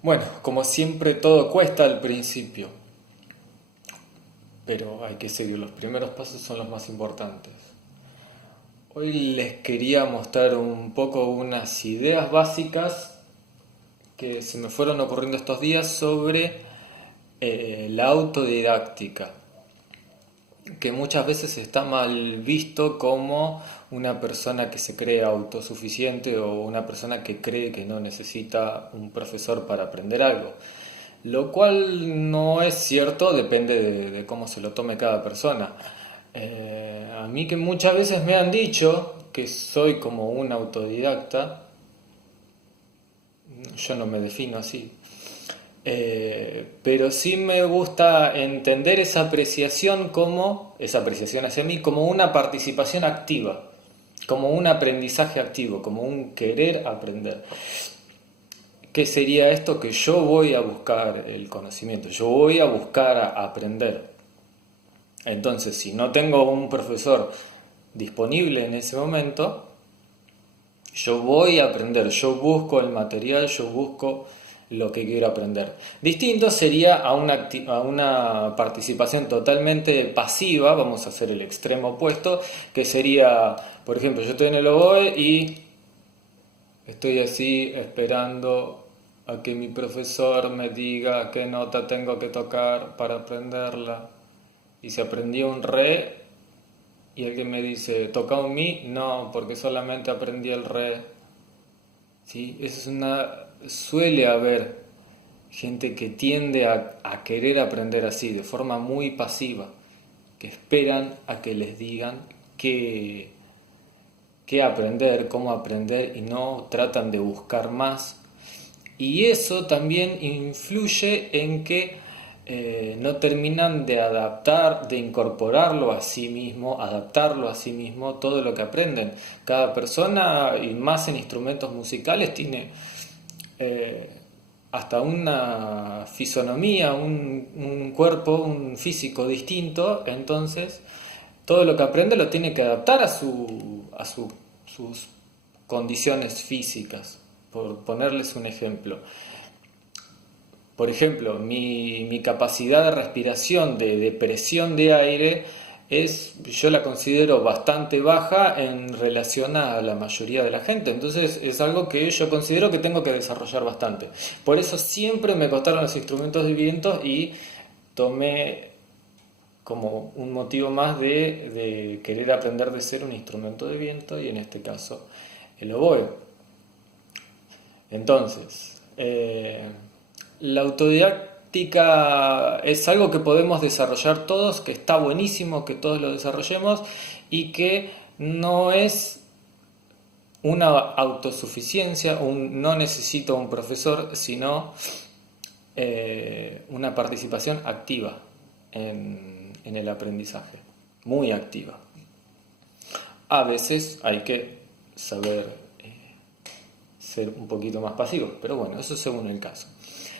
Bueno, como siempre todo cuesta al principio, pero hay que seguir, los primeros pasos son los más importantes. Hoy les quería mostrar un poco unas ideas básicas que se me fueron ocurriendo estos días sobre la autodidáctica, que muchas veces está mal visto como una persona que se cree autosuficiente o una persona que cree que no necesita un profesor para aprender algo. Lo cual no es cierto, depende de cómo se lo tome cada persona. A mí que muchas veces me han dicho que soy como un autodidacta, yo no me defino así, pero sí me gusta entender esa apreciación hacia mí, como una participación activa, como un aprendizaje activo, como un querer aprender. ¿Qué sería esto? Que yo voy a buscar el conocimiento, yo voy a buscar a aprender. Entonces, si no tengo un profesor disponible en ese momento, yo voy a aprender, yo busco el material, yo busco lo que quiero aprender. Distinto sería a una participación totalmente pasiva, vamos a hacer el extremo opuesto, que sería, por ejemplo, yo estoy en el oboe y estoy así esperando a que mi profesor me diga qué nota tengo que tocar para aprenderla. Y si aprendí un re y alguien me dice, ¿toca un mi? No, porque solamente aprendí el re. ¿Sí? Suele haber gente que tiende a querer aprender así, de forma muy pasiva, que esperan a que les digan qué, qué aprender, cómo aprender y no tratan de buscar más. Y eso también influye en que no terminan de adaptar, de incorporarlo a sí mismo, adaptarlo a sí mismo, todo lo que aprenden. Cada persona, y más en instrumentos musicales, tiene eh, hasta una fisonomía, un cuerpo, un físico distinto, entonces todo lo que aprende lo tiene que adaptar a sus condiciones físicas, por ponerles un ejemplo. Por ejemplo, mi capacidad de respiración, de presión de aire, yo la considero bastante baja en relación a la mayoría de la gente. Entonces es algo que yo considero que tengo que desarrollar bastante. Por eso siempre me costaron los instrumentos de viento y tomé como un motivo más de querer aprender de ser un instrumento de viento y en este caso el oboe. Entonces, la autodidáctica es algo que podemos desarrollar todos, que está buenísimo que todos lo desarrollemos y que no es una autosuficiencia, un no necesito un profesor, sino una participación activa en el aprendizaje, muy activa. A veces hay que saber ser un poquito más pasivos, pero bueno, eso según el caso.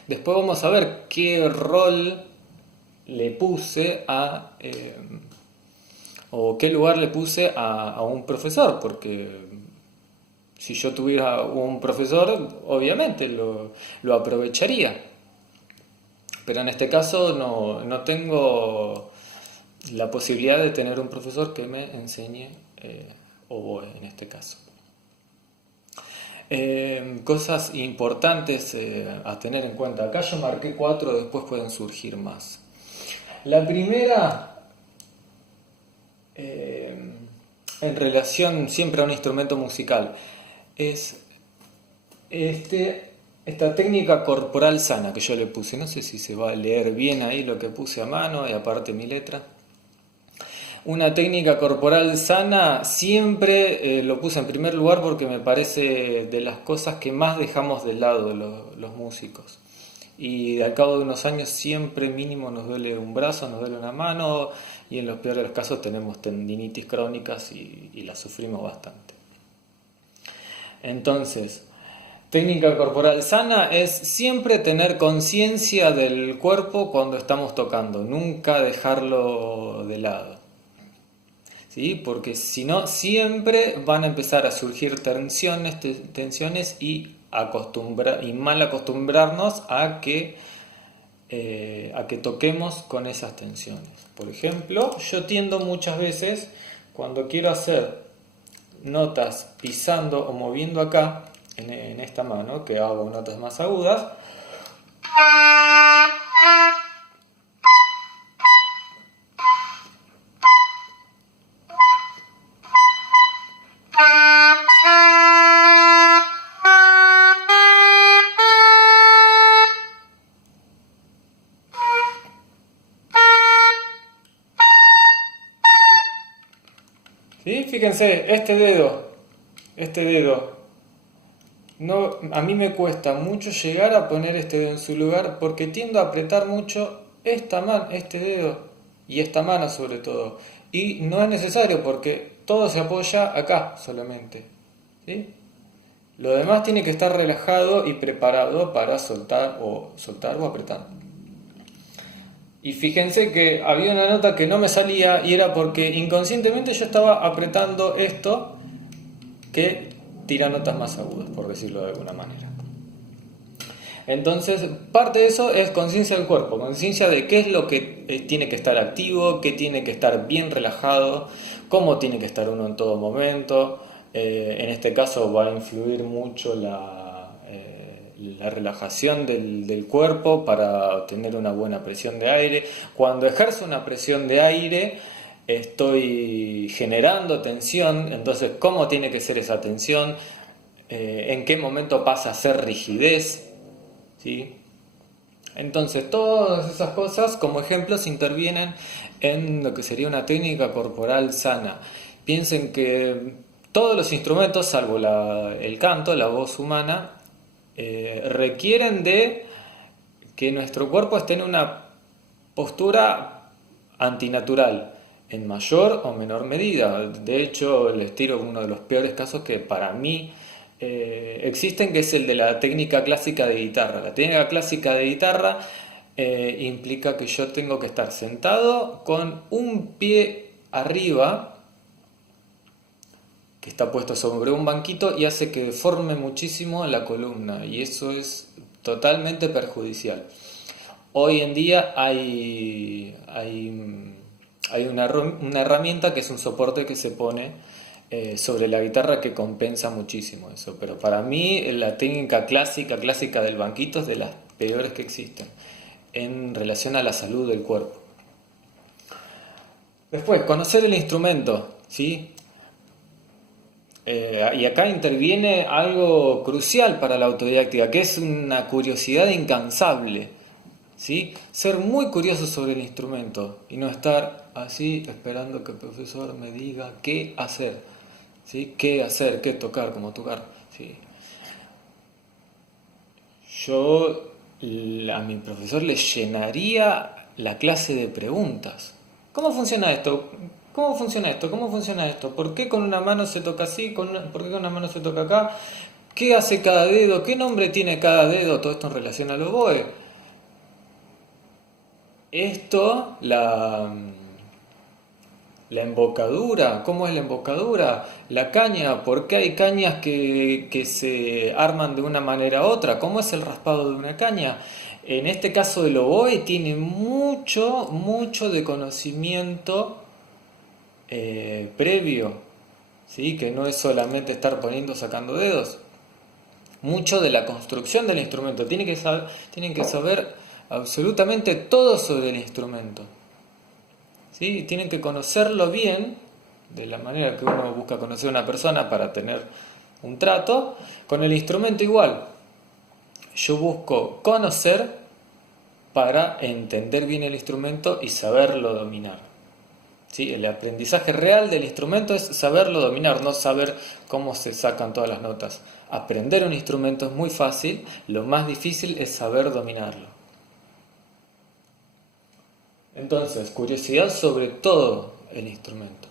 Después vamos a ver qué rol le puse o qué lugar le puse a un profesor, porque si yo tuviera un profesor, obviamente lo aprovecharía. Pero en este caso no tengo la posibilidad de tener un profesor que me enseñe oboe en este caso. Cosas importantes a tener en cuenta. Acá yo marqué cuatro, después pueden surgir más. La primera, en relación siempre a un instrumento musical, es esta técnica corporal sana que yo le puse. No sé si se va a leer bien ahí lo que puse a mano y aparte mi letra. Una técnica corporal sana siempre lo puse en primer lugar porque me parece de las cosas que más dejamos de lado los músicos. Y al cabo de unos años siempre mínimo nos duele un brazo, nos duele una mano y en los peores de los casos tenemos tendinitis crónicas y las sufrimos bastante. Entonces, técnica corporal sana es siempre tener conciencia del cuerpo cuando estamos tocando, nunca dejarlo de lado. ¿Sí? Porque si no, siempre van a empezar a surgir tensiones y mal acostumbrarnos a que toquemos con esas tensiones. Por ejemplo, yo tiendo muchas veces, cuando quiero hacer notas pisando o moviendo acá, en esta mano, que hago notas más agudas, ¿sí? Fíjense, este dedo, no, a mí me cuesta mucho llegar a poner este dedo en su lugar porque tiendo a apretar mucho esta mano, este dedo y esta mano sobre todo. Y no es necesario porque todo se apoya acá solamente, ¿sí? Lo demás tiene que estar relajado y preparado para soltar o apretar. Y fíjense que había una nota que no me salía y era porque inconscientemente yo estaba apretando esto que tira notas más agudas, por decirlo de alguna manera. Entonces, parte de eso es conciencia del cuerpo, conciencia de qué es lo que tiene que estar activo, qué tiene que estar bien relajado, cómo tiene que estar uno en todo momento. En este caso va a influir mucho la relajación del cuerpo para tener una buena presión de aire. Cuando ejerzo una presión de aire, estoy generando tensión, entonces cómo tiene que ser esa tensión, en qué momento pasa a ser rigidez, ¿sí? Entonces todas esas cosas como ejemplos intervienen en lo que sería una técnica corporal sana. Piensen que todos los instrumentos, salvo el canto, la voz humana, requieren de que nuestro cuerpo esté en una postura antinatural, en mayor o menor medida. De hecho, les tiro uno de los peores casos que para mí existen, que es el de la técnica clásica de guitarra. La técnica clásica de guitarra implica que yo tengo que estar sentado con un pie arriba, que está puesto sobre un banquito y hace que deforme muchísimo la columna, y eso es totalmente perjudicial. Hoy en día hay una herramienta que es un soporte que se pone sobre la guitarra que compensa muchísimo eso, pero para mí la técnica clásica del banquito es de las peores que existen en relación a la salud del cuerpo. Después, conocer el instrumento, ¿sí? Y acá interviene algo crucial para la autodidáctica, que es una curiosidad incansable, ¿sí? Ser muy curioso sobre el instrumento y no estar así esperando que el profesor me diga qué hacer, ¿sí? Qué hacer, qué tocar, cómo tocar, ¿sí? Yo a mi profesor le llenaría la clase de preguntas. ¿Cómo funciona esto? ¿Cómo funciona esto? ¿Cómo funciona esto? ¿Por qué con una mano se toca así? ¿Por qué con una mano se toca acá? ¿Qué hace cada dedo? ¿Qué nombre tiene cada dedo? Todo esto en relación al oboe. Esto, la embocadura, ¿cómo es la embocadura? La caña, ¿por qué hay cañas que se arman de una manera u otra? ¿Cómo es el raspado de una caña? En este caso el oboe tiene mucho de conocimiento previo, ¿sí? Que no es solamente estar poniendo, sacando dedos. Mucho de la construcción del instrumento. Tienen que saber absolutamente todo sobre el instrumento, ¿sí? Tienen que conocerlo bien, de la manera que uno busca conocer a una persona para tener un trato. Con el instrumento igual. Yo busco conocer para entender bien el instrumento y saberlo dominar, ¿sí? El aprendizaje real del instrumento es saberlo dominar, no saber cómo se sacan todas las notas. Aprender un instrumento es muy fácil, lo más difícil es saber dominarlo. Entonces, curiosidad sobre todo el instrumento.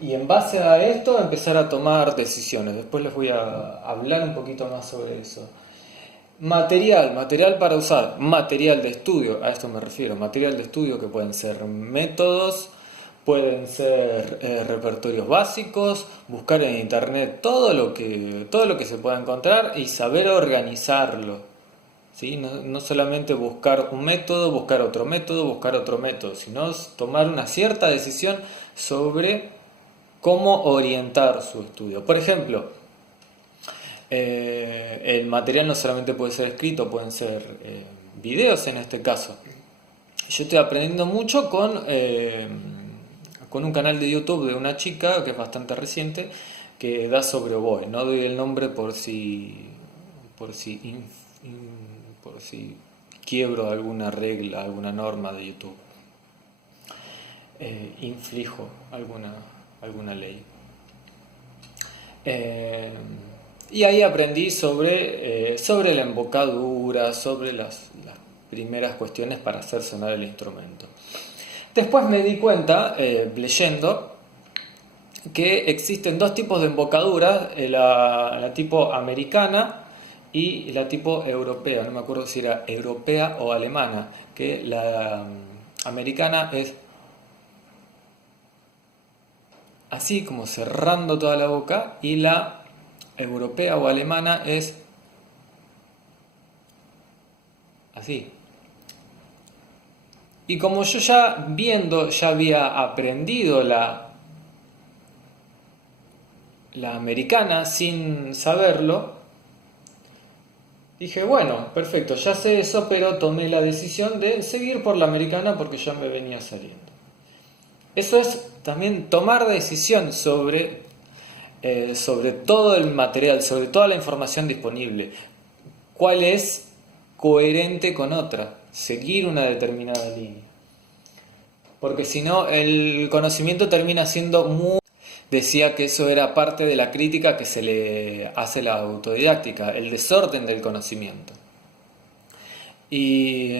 Y en base a esto empezar a tomar decisiones. Después les voy a hablar un poquito más sobre eso. Material para usar, material de estudio, a esto me refiero, material de estudio que pueden ser métodos, pueden ser repertorios básicos, buscar en internet todo lo que se pueda encontrar y saber organizarlo. ¿Sí? No solamente buscar un método, buscar otro método, buscar otro método, sino tomar una cierta decisión sobre cómo orientar su estudio. Por ejemplo, el material no solamente puede ser escrito, pueden ser videos en este caso. Yo estoy aprendiendo mucho con un canal de YouTube de una chica que es bastante reciente, que da sobre oboe. No doy el nombre por si, por si quiebro alguna regla, alguna norma de YouTube. Inflijo alguna ley. Y ahí aprendí sobre la embocadura, sobre las primeras cuestiones para hacer sonar el instrumento. Después me di cuenta, leyendo, que existen dos tipos de embocadura, la tipo americana y la tipo europea. No me acuerdo si era europea o alemana, que la americana es así como cerrando toda la boca y la europea o alemana es así. Y como yo ya había aprendido la americana sin saberlo, dije, bueno, perfecto, ya sé eso, pero tomé la decisión de seguir por la americana porque ya me venía saliendo. Eso es también tomar decisión sobre todo el material, sobre toda la información disponible. ¿Cuál es coherente con otra? Seguir una determinada línea. Porque si no, el conocimiento termina siendo muy... Decía que eso era parte de la crítica que se le hace a la autodidáctica, el desorden del conocimiento. Y,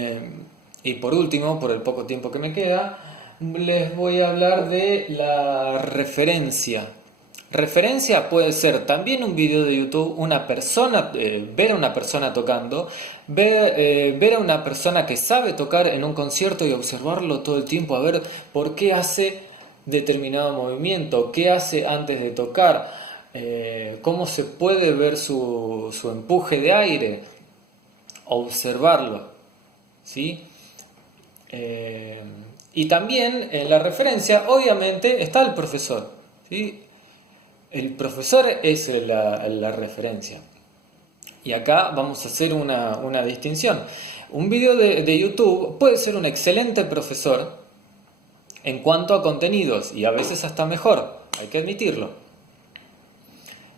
y por último, por el poco tiempo que me queda, les voy a hablar de la referencia. Referencia puede ser también un video de YouTube, una persona, ver a una persona tocando, ver a una persona que sabe tocar en un concierto y observarlo todo el tiempo, a ver por qué hace determinado movimiento, qué hace antes de tocar, cómo se puede ver su empuje de aire, observarlo, ¿sí? Y también en la referencia, obviamente, está el profesor, ¿sí? El profesor es la referencia. Y acá vamos a hacer una distinción. Un video de YouTube puede ser un excelente profesor en cuanto a contenidos y a veces hasta mejor, hay que admitirlo.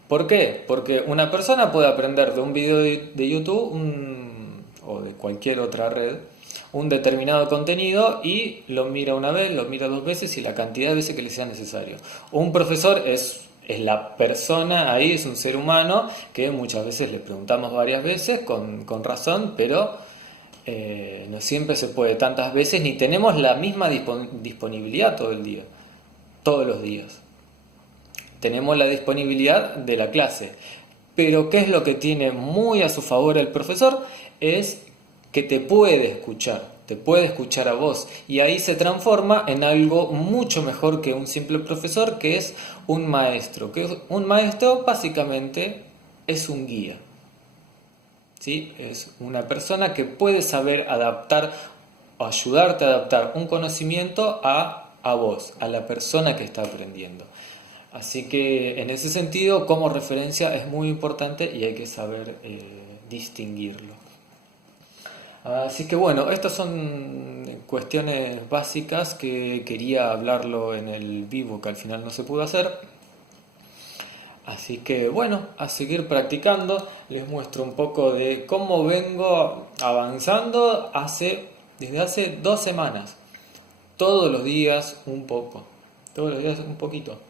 ¿Por qué? Porque una persona puede aprender de un video de YouTube o de cualquier otra red un determinado contenido y lo mira una vez, lo mira dos veces y la cantidad de veces que le sea necesario. Un profesor es la persona, ahí es un ser humano que muchas veces le preguntamos varias veces con razón, pero no siempre se puede tantas veces ni tenemos la misma disponibilidad todo el día, todos los días. Tenemos la disponibilidad de la clase, pero ¿qué es lo que tiene muy a su favor el profesor? Es que te puede escuchar a vos y ahí se transforma en algo mucho mejor que un simple profesor, que es un maestro. Que un maestro básicamente es un guía, ¿sí? Es una persona que puede saber adaptar o ayudarte a adaptar un conocimiento a vos, a la persona que está aprendiendo. Así que en ese sentido, como referencia es muy importante y hay que saber distinguirlo. Así que bueno, estas son cuestiones básicas que quería hablarlo en el vivo, que al final no se pudo hacer. Así que bueno, a seguir practicando. Les muestro un poco de cómo vengo avanzando desde hace 2 semanas. Todos los días un poco, todos los días un poquito.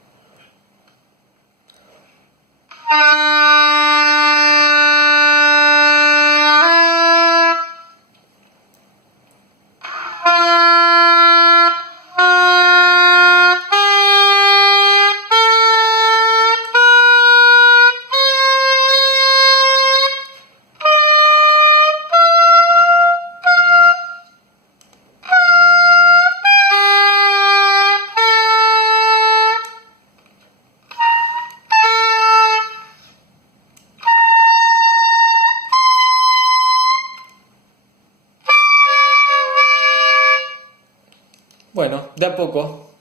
de a poco